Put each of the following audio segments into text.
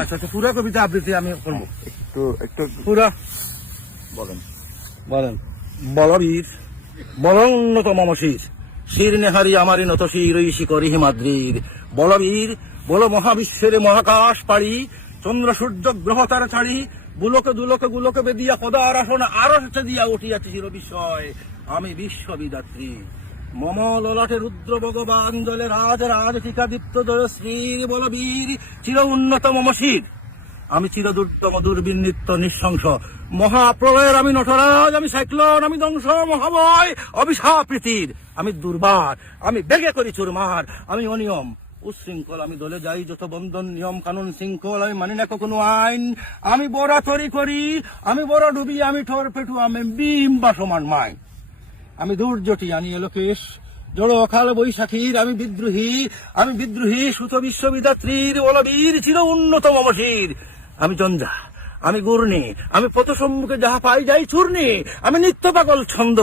আচ্ছা আচ্ছা, পুরো কবিতা আবৃত্তি আমি করবো। একটু একটু পুরো বলেন। বলেন। বলবীর বল উন্নত মম শির, শির নেহারি আমারি নত শির ঐশী করি হিমাদ্রির। বলবীর বল মহাবিশ্বের মহাকাশ পাড়ি, চন্দ্র সূর্য গ্রহ তারা ছাড়ি, বুলোকে দুলোকে গুলোকে বেদিয়া পদার আসন আরো দিয়া উঠিয়াছি চির বিষয়, আমি বিশ্ববিদাত্রী। মম ললাটে রুদ্র ভগবান জলে রাজ রাজ টিকা দীপ্ত জয় শ্রীর। বলবীর চির উন্নত মম শির, আমি চির দুর্দম দুর্বীর নিত্য নিঃশংস, মহাপ্রলয়ের আমি নটরাজ, আমি সাইক্লোন, আমি ধ্বংস মহাবয় অভিশাপ প্রীতির। আমি দুর্বার, আমি বেগে করি চুরমার, আমি অনিয়ম উশৃঙ্খল, আমি দলে যাই যত বন্ধন নিয়ম কানুন শৃঙ্খল, আমি মানি না কোনো আইন। আমি বড় তরি করি, আমি বড় ডুবি, আমি ঠোর পেটু, আমি বিম বা সমান মাই। আমি দুর্যটি আনি এলোকেশ জড় অকাল বৈশাখীর, আমি বিদ্রোহী সুত বিশ্ববিদাত্রীর। বলবীর চির উন্নত মমশির, আমি জঞ্জা, আমি গুর্ণী, আমি পথ সম্মুখে যাহা পাই যাই চূর্ণী, আমি নিত্য পাগল ছন্দ,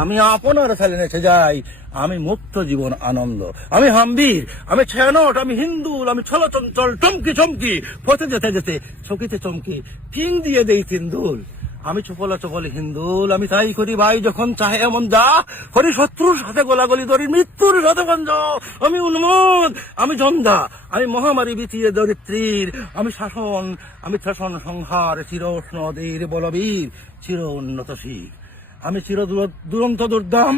আমি আপনার ফেলে নেচে যাই, আমি মুক্ত জীবন আনন্দ। আমি হাম্বির, আমি ছায়ানট, আমি হিন্দুল, আমি ছলচঞ্চল চমকি চমকি, পথে যেতে যেতে চকিতে চমকি ফিং দিয়ে দেই তিন্দুল। আমি চপলা চপলে হিন্দুল, আমি তাই করি ভাই যখন চাহে এমন যা, করি শত্রুর সাথে গোলাগুলি ধরি মৃত্যুর সাথে গঞ্জ। আমি উন্মোদ, আমি জন্দা, আমি মহামারী বিতিয়ে দরিদ্রীর, আমি শাসন, আমি শাসন সংহার চির উষ্ণদীর। বলবীর চির উন্নত শির, আমি চির দুরন্ত দুর্দাম,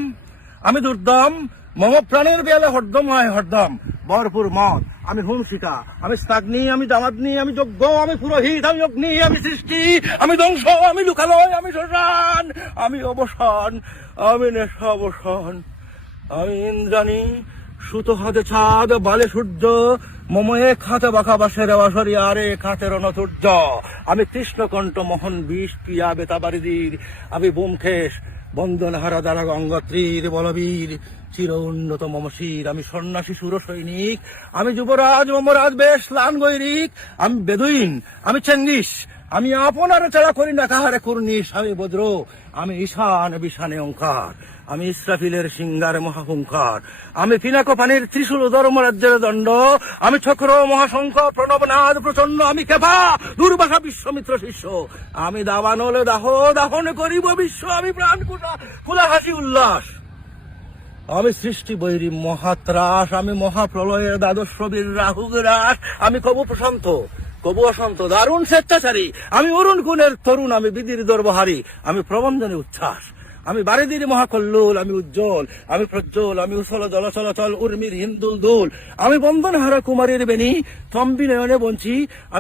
আমি দুর্দাম মম প্রাণের বেলা হরদম হয় হরদম ভরপুর মত। আমি হুমশিকা, আমি স্নাগ্নি, আমি দামাগ্নি, আমি যজ্ঞ, আমি পুরোহিত, আমি অগ্নি, আমি সৃষ্টি, আমি ধ্বংস, আমি লুকালয়, আমি শ্মশান, আমি অবসান, আমি নেশা অবসান। আমি ইন্দ্রাণী, সুত হাতে ছাদ, বালে সূর্য, মম এক হাতে বাঁকা বাসের বাসরি, আর এক হাতে রণতুর্য। আমি কৃষ্ণকণ্ঠ মোহন বিষ পিয়া বেতাবারিদির, আমি বোমখেস বন্দন হারা দ্বারা গঙ্গোত্রীর। বলবীর চির উন্নত মমশির, আমি সন্ন্যাসী সুর সৈনিক, আমি যুবরাজ মমরাজ বেশ লান গৈরিক, আমি বেদুইন, আমি চেঙ্গিস, আমি আপনার ছাড়া করি না কাহারে কুর্নিশ। আমি বজ্র, আমি ঈশান বিশানে ওঙ্কার, আমি ইসরাফিলের সিংহার মহাহুঙ্কার, আমি পিনাক পানির ত্রিশূল ধর্মরাজ্যের দণ্ড, আমি চক্র মহাশঙ্খ প্রণবনাদ প্রচন্ড, আমি কেফা দুর্বাসা বিশ্বমিত্র শিষ্য, আমি দাবানলে দাহ দাহন করিব বিশ্ব, আমি প্রাণ কুলা হাসি উল্লাস, আমি সৃষ্টি বৈরী মহাত্রাস, আমি মহাপ্রলয়ের দ্বাদশ বীর রাহু গ্রাস, আমি কবু প্রশান্ত কবু অশান্ত দারুণ স্বেচ্ছাচারী, আমি অরুণ গুণের তরুণ, আমি বিধির দর্বহারী, আমি প্রবন্ধনে উচ্ছ্বাস, আমি বারিদির মহাকল্লোল, আমি উজ্জ্বল, আমি প্রজ্জ্বল, আমি উসল জল চলাচল উর্মির হিন্দুল দোল, আমি বন্ধন হারা কুমারীর বেণী তম্বি নয়নে বঞ্চি।